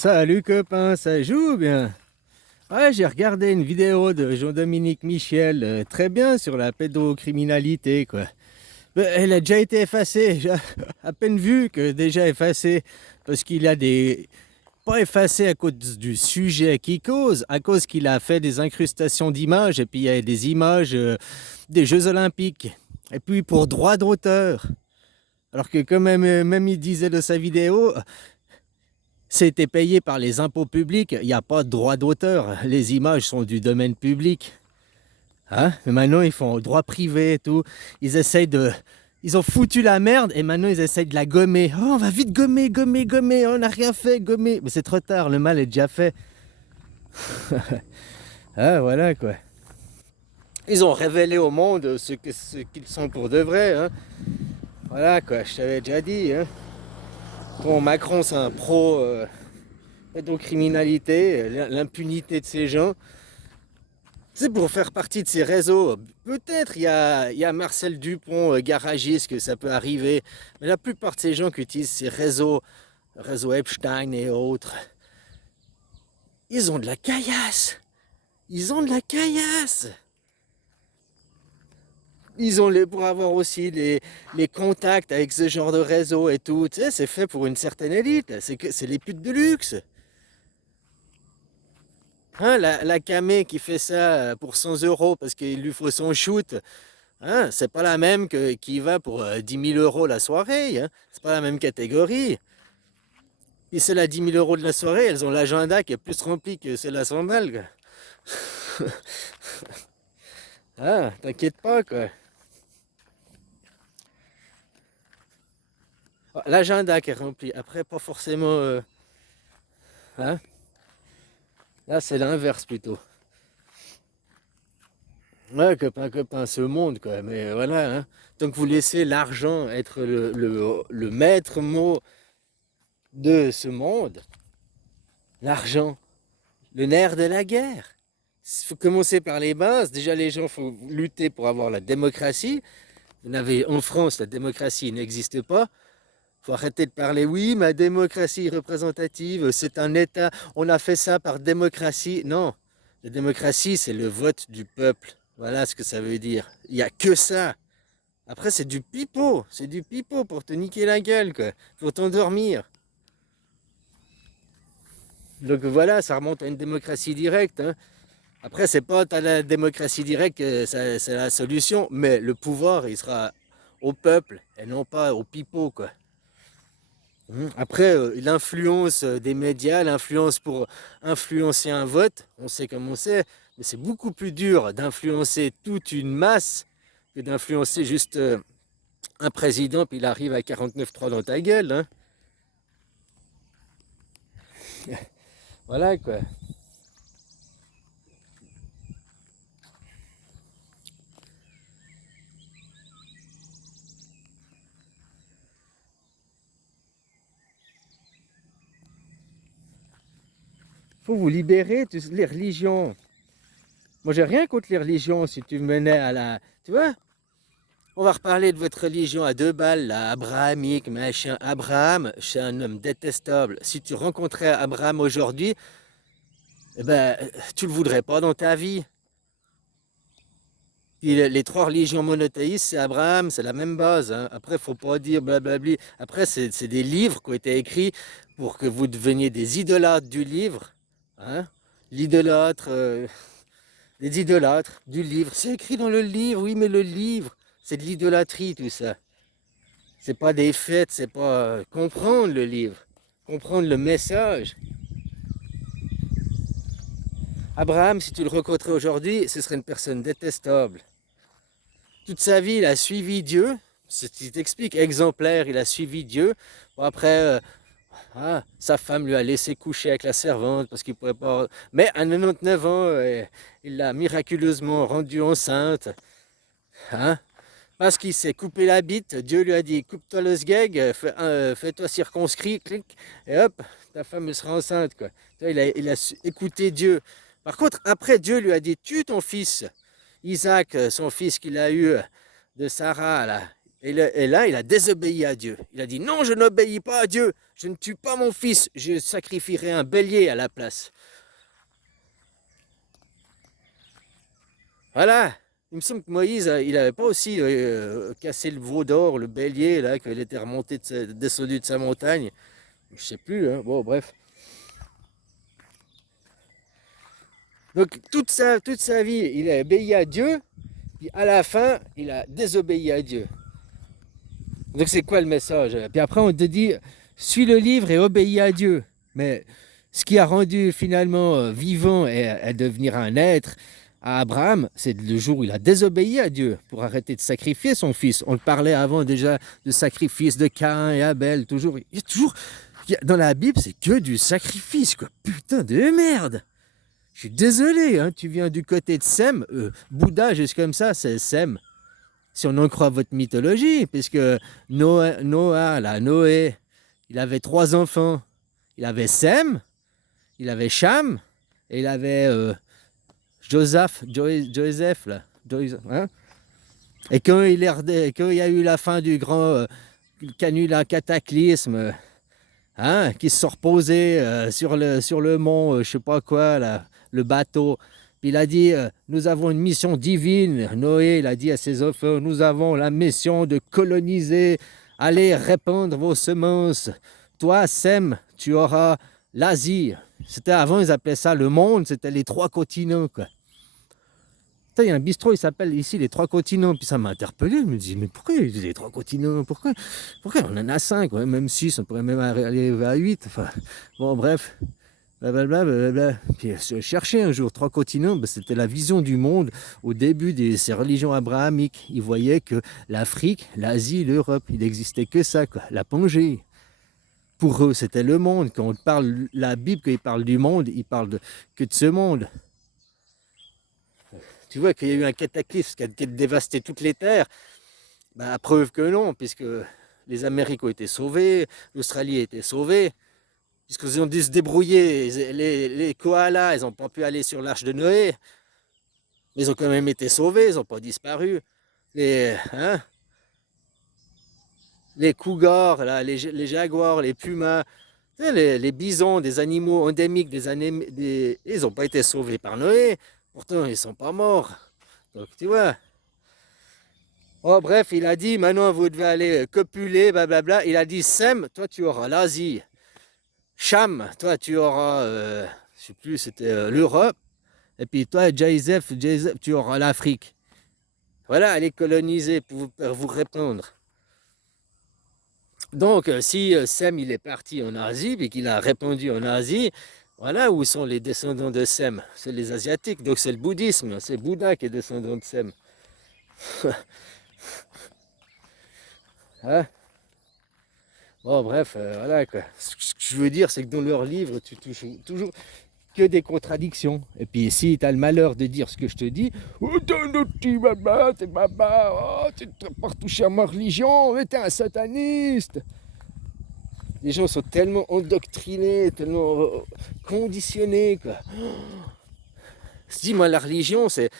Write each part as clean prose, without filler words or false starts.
Salut copain, ça joue bien? Ouais, j'ai regardé une vidéo de Jean-Dominique Michel, très bien sur la pédocriminalité, quoi. Mais elle a déjà été effacée, j'ai à peine vu que déjà effacée, parce qu'il a des... Pas effacé à cause du sujet qui cause, à cause qu'il a fait des incrustations d'images, et puis il y a des images des Jeux Olympiques. Et puis pour droit d'auteur. Alors que quand même il disait de sa vidéo, c'était payé par les impôts publics, il n'y a pas de droit d'auteur, les images sont du domaine public. Hein? Mais maintenant ils font droit privé et tout, ils essayent de... Ils ont foutu la merde et maintenant ils essayent de la gommer. Oh, on va vite gommer, on n'a rien fait, gommer. Mais c'est trop tard, le mal est déjà fait. Ah, voilà quoi. Ils ont révélé au monde ce qu'ils sont pour de vrai. Hein. Voilà quoi, je t'avais déjà dit. Hein. Bon, Macron c'est un pro pédocriminalité, l'impunité de ces gens. C'est pour faire partie de ces réseaux. Peut-être il y a Marcel Dupont, garagiste, que ça peut arriver. Mais la plupart de ces gens qui utilisent ces réseaux Epstein et autres, ils ont de la caillasse. Ils ont de la caillasse. Ils ont pour avoir aussi les contacts avec ce genre de réseau et tout. Tu sais, c'est fait pour une certaine élite. C'est les putes de luxe. Hein, la camé qui fait ça pour 100 euros parce qu'il lui faut son shoot. Hein, c'est pas la même qui va pour 10 000 euros la soirée. Hein. C'est pas la même catégorie. Et celles à 10 000 euros de la soirée, elles ont l'agenda qui est plus rempli que celle à 100 balles. Quoi. Ah, t'inquiète pas, quoi. Ah, l'agenda qui est rempli. Après, pas forcément. Hein. Là, c'est l'inverse plutôt. Ouais, copain, ce monde, quoi. Mais voilà, hein. Donc, vous laissez l'argent être le maître mot de ce monde. L'argent. Le nerf de la guerre. Il faut commencer par les bases. Déjà, les gens font lutter pour avoir la démocratie. En France, la démocratie n'existe pas. Il faut arrêter de parler, oui, ma démocratie représentative, c'est un État. On a fait ça par démocratie. Non, la démocratie, c'est le vote du peuple. Voilà ce que ça veut dire. Il n'y a que ça. Après, c'est du pipeau. C'est du pipeau pour te niquer la gueule, quoi. Pour t'endormir. Donc voilà, ça remonte à une démocratie directe. Hein. Après, c'est pas la démocratie directe que c'est la solution, mais le pouvoir, il sera au peuple et non pas au pipeau, quoi. Après, l'influence des médias, l'influence pour influencer un vote, on sait comme on sait, mais c'est beaucoup plus dur d'influencer toute une masse que d'influencer juste un président, puis il arrive à 49,3 dans ta gueule. Hein. Voilà quoi. Faut vous libérer de les religions. Moi, j'ai rien contre les religions si tu me menais à la. Tu vois? On va reparler de votre religion à deux balles, là, abrahamique, machin. Abraham, c'est un homme détestable. Si tu rencontrais Abraham aujourd'hui, eh ben, tu le voudrais pas dans ta vie. Les trois religions monothéistes, c'est Abraham, c'est la même base. Hein. Après, il faut pas dire blablabli. Après, c'est des livres qui ont été écrits pour que vous deveniez des idolâtres du livre. Hein. L'idolâtre, des idolâtres du livre. C'est écrit dans le livre, oui, mais le livre, c'est de l'idolâtrie, tout ça. C'est pas des fêtes, c'est pas comprendre le livre, comprendre le message. Abraham, si tu le rencontrais aujourd'hui, ce serait une personne détestable. Toute sa vie, il a suivi Dieu. C'est ce qui t'explique, exemplaire, il a suivi Dieu. Bon, après, sa femme lui a laissé coucher avec la servante parce qu'il pouvait pas. Mais à 99 ans, il l'a miraculeusement rendue enceinte. Hein? Parce qu'il s'est coupé la bite, Dieu lui a dit coupe-toi le sgeg, fais-toi circonscrit, clic, et hop, ta femme elle sera enceinte. Quoi. Il a écouté Dieu. Par contre, après, Dieu lui a dit tue ton fils. Isaac, son fils qu'il a eu de Sarah, là, Et là, il a désobéi à Dieu. Il a dit, non, je n'obéis pas à Dieu. Je ne tue pas mon fils. Je sacrifierai un bélier à la place. Voilà. Il me semble que Moïse, il n'avait pas aussi cassé le veau d'or, le bélier, là, qu'il était remonté, descendu de sa montagne. Je sais plus, hein. Bon, bref. Donc, toute sa vie, il a obéi à Dieu. Puis à la fin, il a désobéi à Dieu. Donc c'est quoi le message? Puis après on te dit, suis le livre et obéis à Dieu. Mais ce qui a rendu finalement vivant et à devenir un être à Abraham, c'est le jour où il a désobéi à Dieu pour arrêter de sacrifier son fils. On le parlait avant déjà de sacrifice de Caïn et Abel. Toujours, dans la Bible, c'est que du sacrifice, quoi. Putain de merde! Je suis désolé, hein, tu viens du côté de Sem, Bouddha, juste comme ça, c'est Sem. Si on en croit votre mythologie, puisque Noé, il avait 3 enfants. Il avait Sem, il avait Cham, et il avait Joseph, là. Hein. Et quand il y a eu la fin du grand canular cataclysme, hein, qui se sont reposés sur le mont, je sais pas quoi, là, le bateau. Puis il a dit, nous avons une mission divine. Noé, il a dit à ses enfants, nous avons la mission de coloniser, allez répandre vos semences. Toi, Sem, tu auras l'Asie. C'était avant, ils appelaient ça le monde, c'était les 3 continents, quoi. Il y a un bistrot, il s'appelle ici les 3 continents. Puis ça m'a interpellé. Je me dis, mais pourquoi les 3 continents? Pourquoi on en a 5, ouais, même 6, on pourrait même aller à 8. Enfin, bon, bref. Blablabla, blablabla. Puis je cherchais un jour 3 continents, ben, c'était la vision du monde au début de ces religions abrahamiques. Ils voyaient que l'Afrique, l'Asie, l'Europe, il n'existait que ça, quoi, la Pangée. Pour eux, c'était le monde. Quand on parle, la Bible, quand il parle du monde, il parle que de ce monde. Tu vois qu'il y a eu un cataclysme qui a dévasté toutes les terres. Bah, preuve que non, puisque les Amériques ont été sauvés, l'Australie a été sauvée, puisqu'ils ont dû se débrouiller. Les koalas, ils n'ont pas pu aller sur l'arche de Noé, mais ils ont quand même été sauvés, ils n'ont pas disparu. Les cougars, là, les jaguars, les pumas, les bisons, des animaux endémiques, ils n'ont pas été sauvés par Noé. Pourtant, ils ne sont pas morts. Donc, tu vois. Oh, bref, il a dit, maintenant, vous devez aller copuler, blablabla. Il a dit, Sem, toi, tu auras l'Asie. Cham, toi, tu auras, je ne sais plus, c'était l'Europe. Et puis, toi, Joseph, tu auras l'Afrique. Voilà, allez coloniser pour vous répondre. Donc, si Sem, il est parti en Asie, et qu'il a répandu en Asie, voilà où sont les descendants de Sem. C'est les Asiatiques, donc c'est le bouddhisme. C'est Bouddha qui est descendant de Sem. Hein? Bon, bref, voilà quoi. Ce que je veux dire, c'est que dans leurs livres, tu touches toujours que des contradictions. Et puis, si tu as le malheur de dire ce que je te dis, oh, t'es un petit baba, oh, tu n'as pas retouché à ma religion, mais t'es un sataniste. Les gens sont tellement endoctrinés, tellement conditionnés, quoi. Je dis, moi, la religion, c'est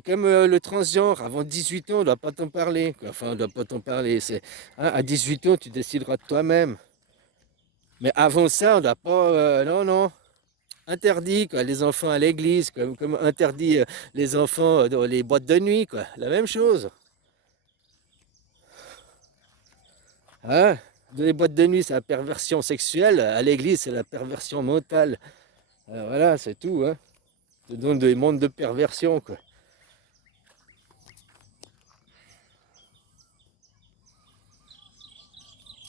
comme le transgenre. Avant 18 ans, on ne doit pas t'en parler, quoi. Enfin, on ne doit pas t'en parler. Hein, à 18 ans, tu décideras de toi-même. Mais avant ça, on ne doit pas... non, non. Interdit, quoi, les enfants à l'église, comme interdit les enfants dans les boîtes de nuit, quoi. La même chose. Hein? Dans les boîtes de nuit, c'est la perversion sexuelle. À l'église, c'est la perversion mentale. Voilà, c'est tout, hein. C'est donc des mondes de perversion, quoi.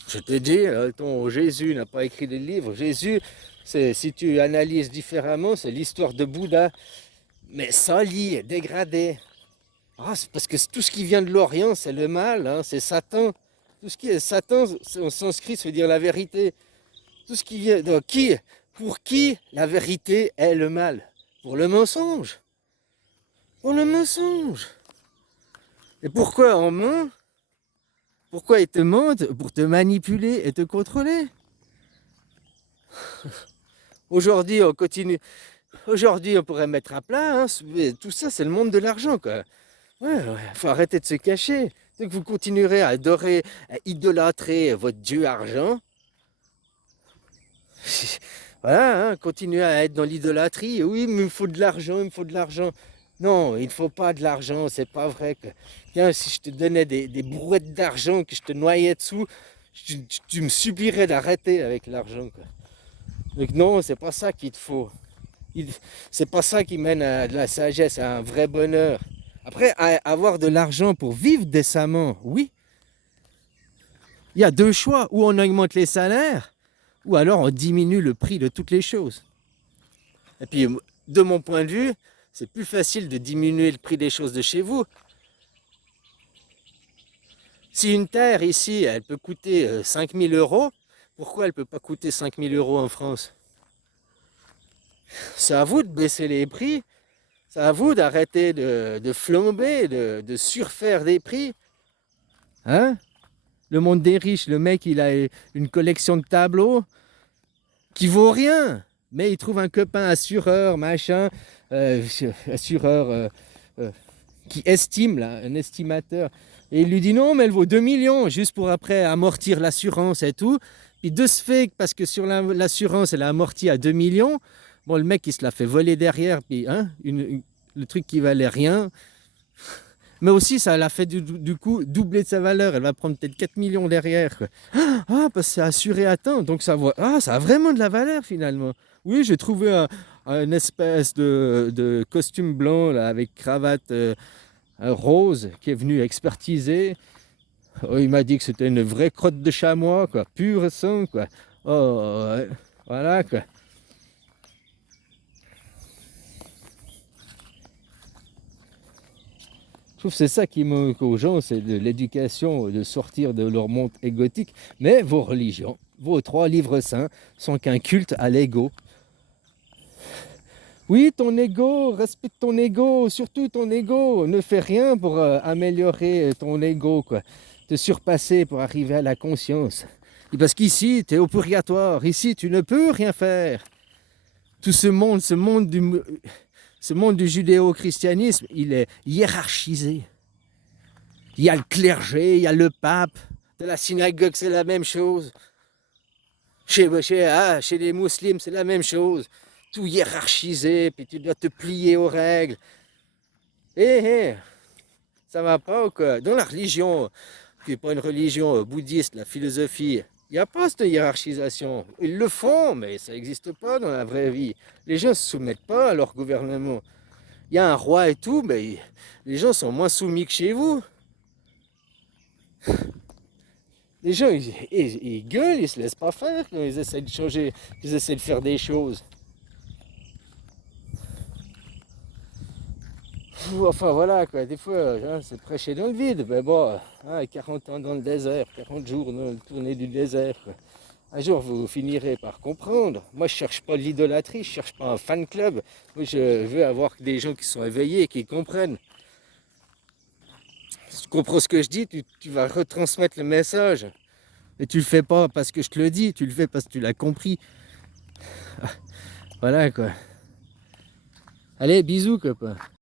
Je te dis, Jésus n'a pas écrit des livres. Jésus, si tu analyses différemment, c'est l'histoire de Bouddha, mais sali, dégradé. Ah, c'est parce que tout ce qui vient de l'Orient, c'est le mal, hein, c'est Satan. Tout ce qui est Satan, en sanskrit, ça veut dire la vérité. Tout ce qui vient de pour qui la vérité est le mal? Pour le mensonge. Pour le mensonge. Et pourquoi on ment? Pourquoi ils te mentent? Pour te manipuler et te contrôler. Aujourd'hui, on continue. Aujourd'hui, on pourrait mettre à plat. Hein, tout ça, c'est le monde de l'argent, quoi. Ouais, faut arrêter de se cacher. Donc vous continuerez à adorer, à idolâtrer votre Dieu argent. Voilà, hein, continuez à être dans l'idolâtrie. Oui, mais il me faut de l'argent, il me faut de l'argent. Non, il ne faut pas de l'argent, c'est pas vrai que. Tiens, si je te donnais des brouettes d'argent, que je te noyais dessous, tu me supplierais d'arrêter avec l'argent, quoi. Donc non, c'est pas ça qu'il te faut. C'est pas ça qui mène à de la sagesse, à un vrai bonheur. Après, avoir de l'argent pour vivre décemment, oui. Il y a deux choix, ou on augmente les salaires, ou alors on diminue le prix de toutes les choses. Et puis, de mon point de vue, c'est plus facile de diminuer le prix des choses de chez vous. Si une terre ici, elle peut coûter 5000 euros, pourquoi elle ne peut pas coûter 5000 euros en France? C'est à vous de baisser les prix, c'est à vous d'arrêter de flamber, de surfaire des prix. Hein? Le monde des riches, le mec, il a une collection de tableaux qui vaut rien. Mais il trouve un copain assureur, machin, assureur euh, qui estime, là, un estimateur. Et il lui dit non, mais elle vaut 2 millions, juste pour après amortir l'assurance et tout. Puis de ce fait, parce que sur l'assurance, elle a amorti à 2 millions, bon, le mec, il se l'a fait voler derrière, puis hein, le truc qui valait rien. Mais aussi, ça l'a fait du coup doubler de sa valeur. Elle va prendre peut-être 4 millions derrière, quoi. Ah, parce que c'est assuré à temps. Donc ça a vraiment de la valeur finalement. Oui, j'ai trouvé un espèce de costume blanc là, avec cravate rose qui est venu expertiser. Oh, il m'a dit que c'était une vraie crotte de chamois, quoi, pur sang, quoi. Oh, ouais. Voilà, quoi. Je trouve que c'est ça qui manque aux gens, c'est de l'éducation, de sortir de leur monde égotique. Mais vos religions, vos 3 livres saints, sont qu'un culte à l'ego. Oui, ton ego, respecte ton ego, surtout ton ego. Ne fais rien pour améliorer ton ego, quoi. Te surpasser pour arriver à la conscience. Et parce qu'ici, tu es au purgatoire. Ici, tu ne peux rien faire. Tout ce monde du judéo-christianisme, il est hiérarchisé. Il y a le clergé, il y a le pape. De la synagogue, c'est la même chose. Chez les musulmans, c'est la même chose. Tout hiérarchisé, puis tu dois te plier aux règles. Ça va pas ou quoi? Dans la religion, qui n'est pas une religion bouddhiste, la philosophie, il n'y a pas cette hiérarchisation. Ils le font, mais ça n'existe pas dans la vraie vie. Les gens ne se soumettent pas à leur gouvernement. Il y a un roi et tout, mais les gens sont moins soumis que chez vous. Les gens, ils gueulent, ils se laissent pas faire quand ils essaient de changer, ils essaient de faire des choses. Enfin voilà, quoi. Des fois, hein, c'est prêcher dans le vide. Mais bon, hein, 40 ans dans le désert, 40 jours dans le tournée du désert, quoi. Un jour, vous finirez par comprendre. Moi, je cherche pas l'idolâtrie, je cherche pas un fan club. Moi, je veux avoir des gens qui sont éveillés et qui comprennent. Si tu comprends ce que je dis, tu vas retransmettre le message. Et tu le fais pas parce que je te le dis, tu le fais parce que tu l'as compris. Voilà, quoi. Allez, bisous, copain.